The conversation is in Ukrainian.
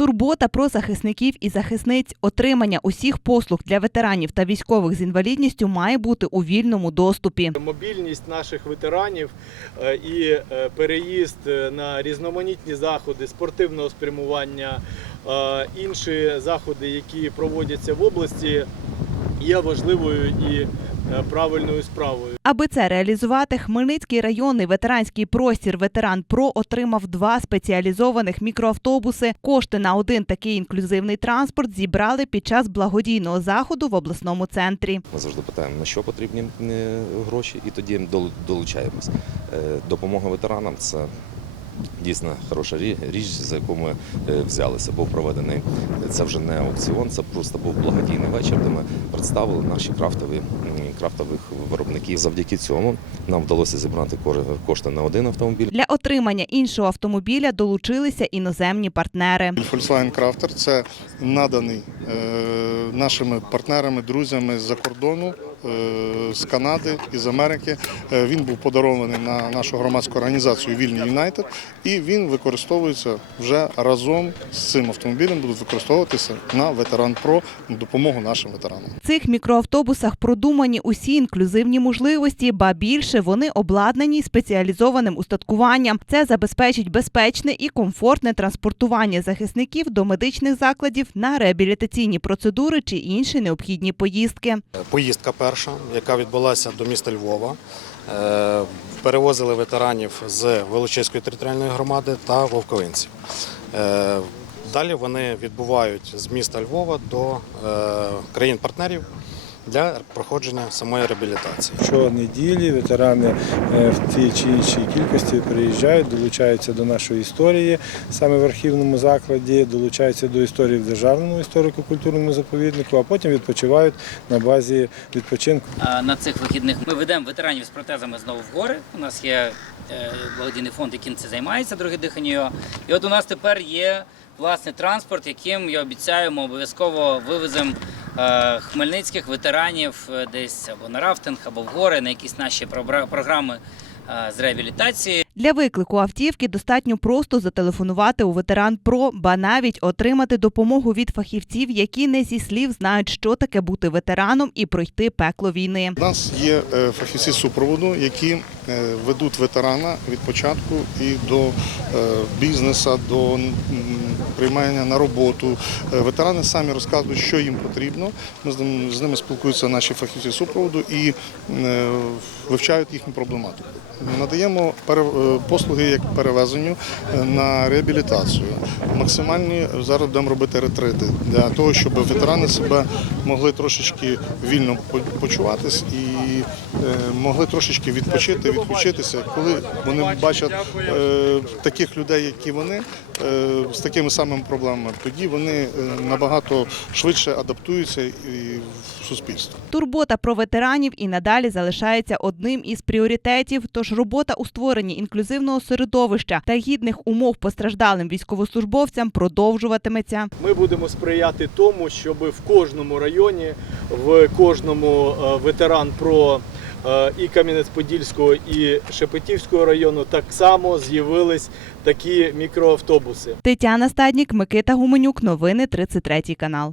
Турбота про захисників і захисниць, отримання усіх послуг для ветеранів та військових з інвалідністю має бути у вільному доступі. Мобільність наших ветеранів е, і е, переїзд е, на різноманітні заходи спортивного спрямування, інші заходи, які проводяться в області, є важливою і е, правильною справою. Аби це реалізувати, Хмельницький районний ветеранський простір Ветеран Про отримав два спеціалізованих мікроавтобуси. Кошти на один такий інклюзивний транспорт зібрали під час благодійного заходу в обласному центрі. Ми завжди питаємо, на що потрібні е, гроші, і тоді долучаємось. Е, Допомога ветеранам це дійсно хороша річ, за яку ми е, взялися. Був проведений це вже не аукціон, це просто був благодійний вечір, де ми представили наші крафтові крафтових виробників. Завдяки цьому нам вдалося зібрати кошти на один автомобіль. Для отримання іншого автомобіля долучилися іноземні партнери. Volkswagen Crafter – це наданий е, нашими партнерами, друзями з-за кордону, з Канади і з Америки. Е, він був подарований на нашу громадську організацію Вільні Юнайтед, і він використовується вже разом з цим автомобілем, будуть використовуватися на ветеран Про на допомогу нашим ветеранам. В цих мікроавтобусах продумані усі інклюзивні можливості, ба більше вони обладнані спеціалізованим устаткуванням. Це забезпечить безпечне і комфортне транспортування захисників до медичних закладів на реабілітаційні процедури чи інші необхідні поїздки. Поїздка перша, яка відбулася до міста Львова. Е, Перевозили ветеранів з Волочиської територіальної громади та Вовковинців. Е, Далі вони відбувають з міста Львова до е, країн-партнерів для проходження самої реабілітації. Щонеділі ветерани е, в тій чи іншій кількості приїжджають, долучаються до нашої історії саме в архівному закладі, долучаються до історії в державному історико-культурному заповіднику, а потім відпочивають на базі відпочинку. На цих вихідних ми ведемо ветеранів з протезами знову в гори. У нас є е, благодійний фонд, яким це займається, друге дихання. його. І от у нас тепер є власний транспорт, яким я обіцяю, ми обов'язково вивеземо хмельницьких ветеранів е, десь або на рафтинг, або в гори, на якісь наші програми е, з реабілітації. Для виклику автівки достатньо просто зателефонувати у ветеран Про, ба навіть отримати допомогу від фахівців, які не зі слів знають, що таке бути ветераном і пройти пекло війни. У нас є е, фахівці супроводу, які е, ведуть ветерана від початку і до е, бізнесу, до приймання на роботу. Ветерани самі розказують, що їм потрібно. Ми з ним- з ними спілкуються наші фахівці супроводу і вивчають їхню проблематику. Надаємо пере- е, послуги як перевезенню е, на реабілітацію. Максимальні зараз будемо робити ретрити для того, щоб ветерани себе могли трошечки вільно по- почуватись і е, могли трошечки відпочити, відключитися. Коли вони бачать е, таких людей, які вони, е, з такими самими проблемами, тоді вони е, набагато швидше адаптуються і в суспільство. Турбота про ветеранів і надалі залишається одним із пріоритетів. Тож робота у створенні інклюзивного середовища та гідних умов постраждалим військовослужбовцям продовжуватиметься. Ми будемо сприяти тому, щоб в кожному районі, в кожному е, ветеран про е, і Кам'янець-Подільського, і Шепетівського району так само з'явились такі мікроавтобуси. Тетяна Стаднік, Микита Гуменюк. Новини 33 канал.